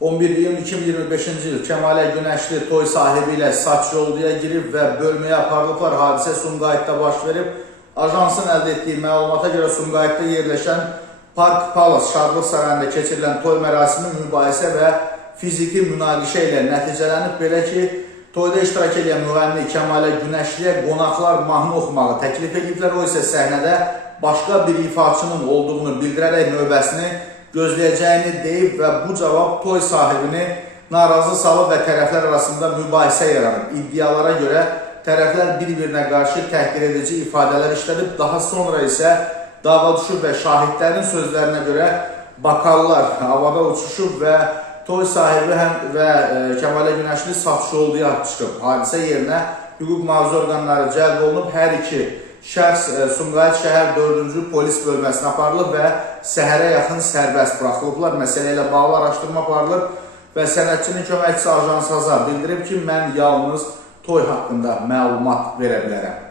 11 iyun 2025-ci il Kəmalə Günəşli toy sahibi ilə Saçyolduya girib və bölməyə aparılıblar. Hadisə Sumqayıtda baş verib. Ajansın əldə etdiyi məlumata görə Sumqayıtda yerləşən Park Palace Şadlıq Sarayında keçirilən toy mərasimi mübahisə və fiziki münaqişə ilə nəticələnib. Belə ki, toyda iştirak edən müğənni Kəmalə Günəşliyə qonaqlar mahnı oxumağı təklif ediblər. O isə səhnədə başqa bir ifaçının olduğunu bildirərək növbəsini gözləyəcəyini deyib və bu cavab toy sahibini narazı salıb və tərəflər arasında mübahisə yaranıb. İddialara görə tərəflər bir-birinə qarşı təhqir edici ifadələr işlədib. Daha sonra isə dava düşüb və şahidlərin sözlərinə görə bakallar havada uçuşub və toy sahibi və Kəmalə Günəşli Saçyolduya çıxıb. Hadisə yerinə hüquq mühafizə orqanları cəlb olunub. Hər iki şəxs Sumqayıt şəhər 4-cü polis bölməsinə aparılıb və səhərə yaxın sərbəst buraxılıblar. Məsələ ilə bağlı araşdırma aparılır və sənətçinin köməkçisi Ajans Azar bildirib ki, mən yalnız toy haqqında məlumat verə bilərəm.